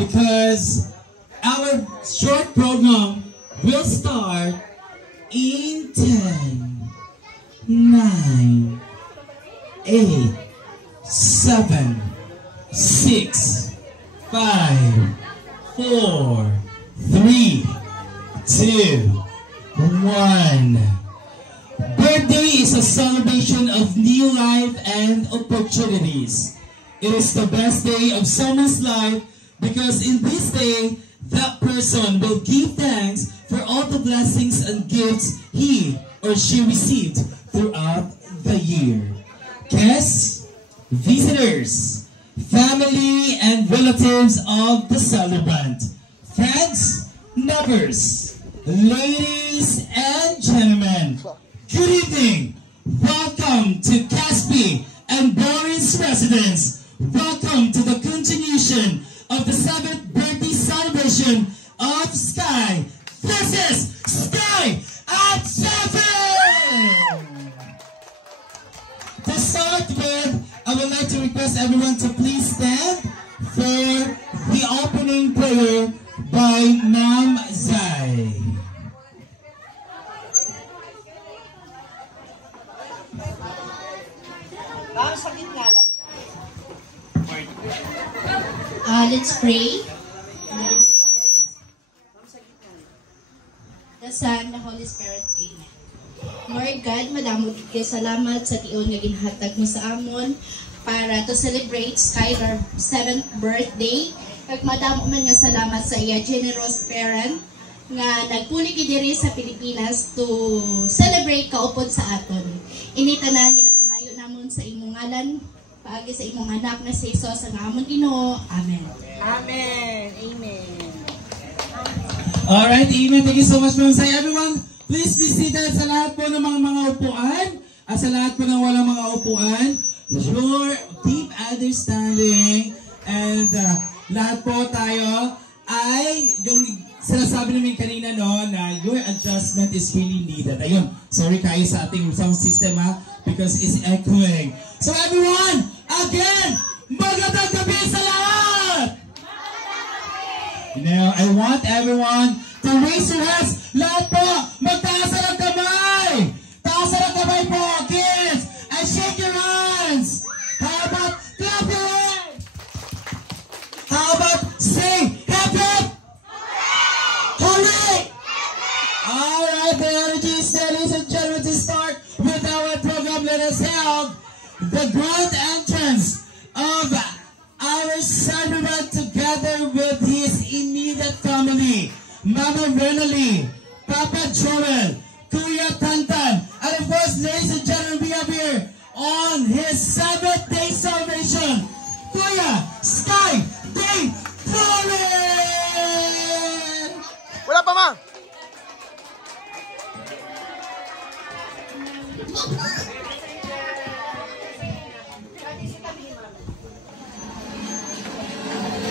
because our short program will start in 10, 9, 8, 7, 6, 5, 4, 3, 2, 1. Birthday is a celebration of new life and opportunities. It is the best day of someone's life because in this day, that person will give thanks for all the blessings and gifts he or she received throughout the year. Guests, visitors, family and relatives of the celebrant, friends, neighbors, ladies and gentlemen, good evening. Welcome to Caspi and Boris residence. Welcome to the continuation of the 7th birthday celebration of Sky. This is Sky at 7! To start with, I would like to request everyone to please stand for the opening prayer by Ma'am Zai. Let's pray. The Son, the Holy Spirit. Amen. Lord God, madamog kayo salamat sa tiyon nga ginhatag mo sa amon para to celebrate Skylar 7th birthday. Kag madamo man nga salamat sa iya generous parent nga nagpuli diri sa Pilipinas to celebrate kaupod sa aton. Initanan ginapangayo namon sa imong ngalan paagi sa imong anak na si Jesus ang amon Ginoo. Amen. Amen. Amen. Alright, amen. Thank you so much, Ma'am Zai. Everyone, please be seated sa lahat po ng mga upuan at sa lahat po ng walang mga upuan. Your deep understanding and lahat po tayo ay yung sinasabi namin kanina no na your adjustment is really needed. Ayun, sorry kayo sa ating sound system because it's echoing. So everyone, again, magandang gabi sa lahat! Now, I want everyone to raise your hands. Lahat po, magtaas ng kamay! Taas ng kamay po, kids! And shake your hands! How about clap your hands? How about sing hip hip? Hooray! Alright, the energy is there, ladies and gentlemen, to start with our program. Let us have the grand entrance of our celebrant together with his immediate family. Mama Renali, Papa Joel, Kuya Tantan, and of course, ladies and gentlemen, we have here on his 7th day celebration, Kuya Sky Day Flores! Wala pa, ma!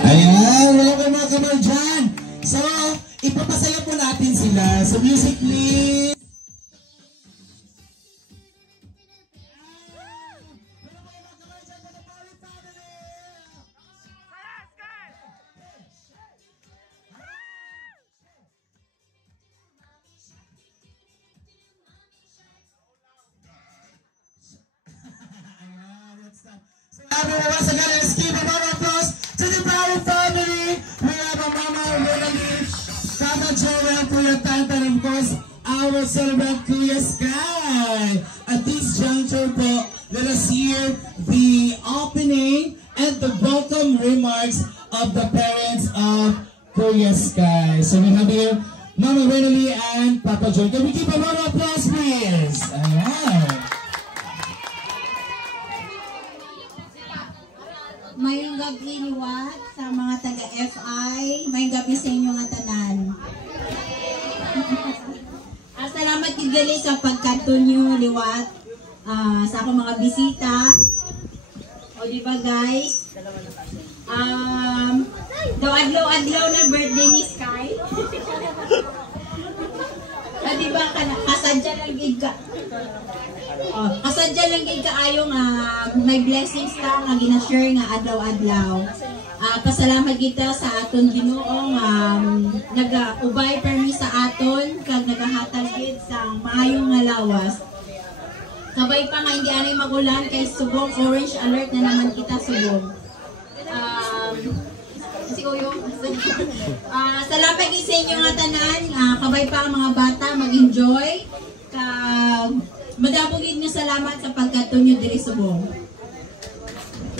Ayan, wala ko mga kamay dyan. So, ipapasaya po natin sila. So, music please. So, everyone, once again, let's give a round of applause to the Power family. We have a Mama Renali, Papa Joel, Kuya Tantan, and of course, our celebrant Kuya Sky. At this juncture po, let us hear the opening and the welcome remarks of the parents of Kuya Sky. So we have here Mama Renali and Papa Joel. Can we give a round of applause, please? Ayan. Mayong gabi liwat sa mga taga-FI. Mayong gabi sa inyo nga tanan. Salamat kigali sa pagkanto nyo liwat sa akong mga bisita. O diba guys? Daw adlaw na birthday ni Sky. Diba kasadya lang giga. Kasadya lang giga ayo nga may blessings ta nga gina-share nga adlaw-adlaw. Pasalamat kita sa aton Ginoo nag-ubay permi sa aton kag nagahatag gid sa maayong nga lawas. Kabay pa nga hindi anay magulan kay subong orange alert na naman kita subong. Salamat gid sa inyo nga tanan. Kabay pa ang mga bata mag-enjoy. Madamo gid nga salamat sa pagkatunyo diri subong.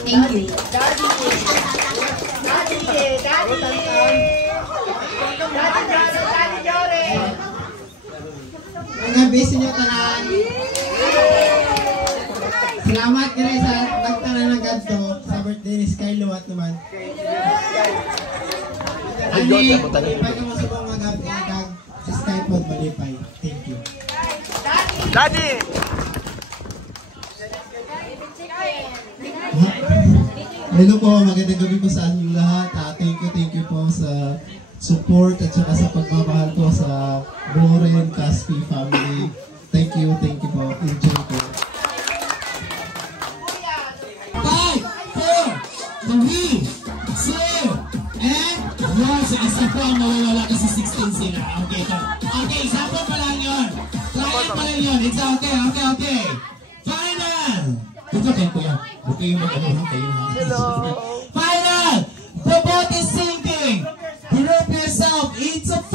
Thank you. Mga besi nyo tanan. Salamat kaya sa nagtanan ng ganito sa birthday ni Skylo at naman. Ani, pag mo subong mag-agag sa Skypod malipay. Thank you. Daddy! Hello po, magandang gabi po sa inyo lahat. Thank you po sa support at saka sa pagmamahal po sa Boren Caspi family. Thank you po. Enjoy po. 5, 4, 3, 2, and 1. So, isa po ang mawawala kasi 16 sila. Okay, ito. Okay, sample pa lang yun. Try pa lang yun. It's okay. Final! Ito kayo po yan. Huwag kayong mag-ano kayo. Hello! Final! The boat is sinking! Group yourself into 5! 5!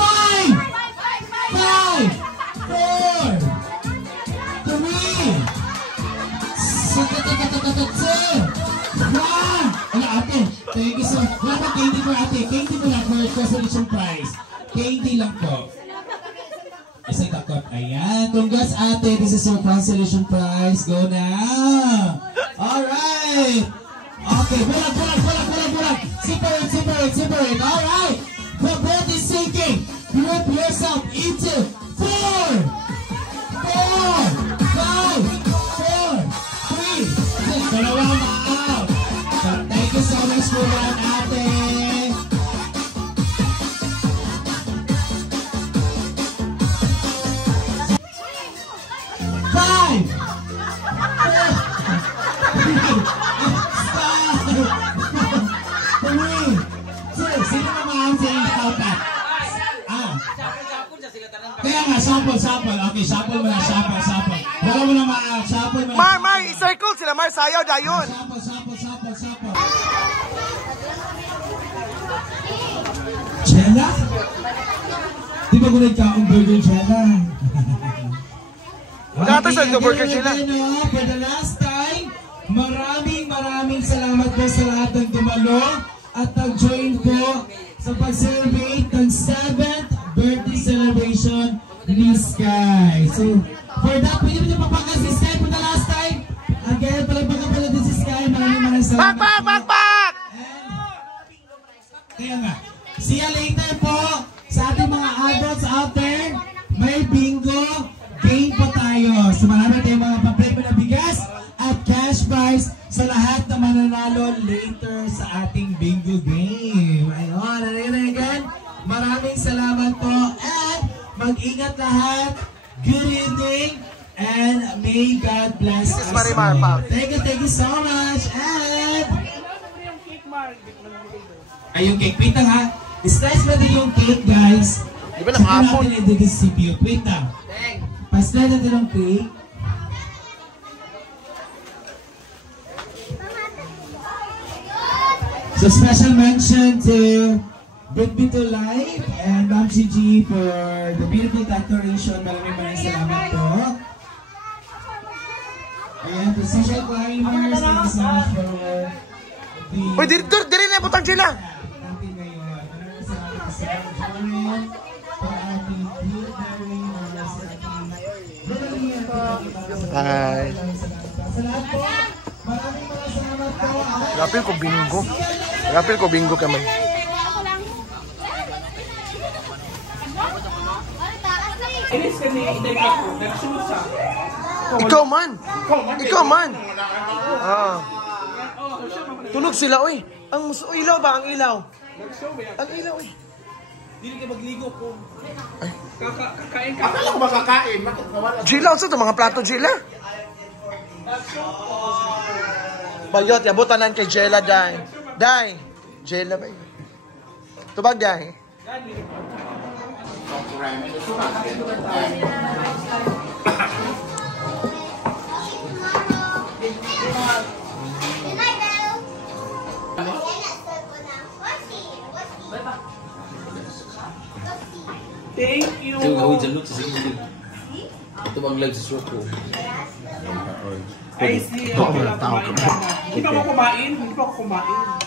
4! 3! 2! 1! Wala ate! Thank you so much. Wala pa Katie for ate. Katie po lang for consolation prize. Katie lang po. Isa takot. Ayan. Congrats ate. This is your consolation prize. Go now. Alright. Okay. Bulag. Separate. Alright. The boat is sinking. Group yourself into 4, 5, 4, 3. Dalawang out. Thank you so much for that ate. Kaya nga, sample. Okay, sample mo na, sample. Wala mo na sample mo na. Mar, i-circle sila, Mar, sayaw dayon. Sample. Jella? Di ba gunay ka ang burger, Jella? Dati sa burger, Jella. For the last time, maraming salamat po sa lahat ng dumalo at nag-join po sa pag-celebrate ng 7th birthday celebration ni Sky. So, for that, pwede mo niyo papakas si Sky for the last time. Again, palagpagan din si Sky. Maraming salamat. Back! Kaya nga, see you later po sa ating mga adults out there. May bingo game pa tayo. So, marami tayong mga pa-premyo na bigas at cash prize sa lahat na mananalo later sa ating bingo game. Ayun, again, maraming salamat po at mag-ingat lahat. Good evening and may God bless us all. Thank you so much. And yung cake. Wait lang ha. Slice natin yung cake, guys. Di ba nakapon? Saka natin i-distribute. Wait lang. Pa-slice natin yung cake. So special mention to Bitbito Live and Ma'am Gigi for the beautiful decoration. Maraming salamat po. Ayan, to social climbers, thank you so much for the... Uy, diri na butang sila. Natin ngayon. Maraming salamat sa Jordan, for ating blueberry, Hi. sa lahat po. Maraming salamat po. Rapil ko bingo kami. Ikaw man. Tunog sila, oy. Ang ilaw ba? Ang ilaw, oy. Dili ka magligo po. Kakain ka. Akala ko makakain. Gila, sa ito mga plato, Gila? Bayot, yabutan lang kay Jella, Day. Jail na ba yun? Tubag gahe. Thank you. Ito gawin dyan sa sige. Ito bang lag sa stroke ko. I see. Hindi pa ako kumain.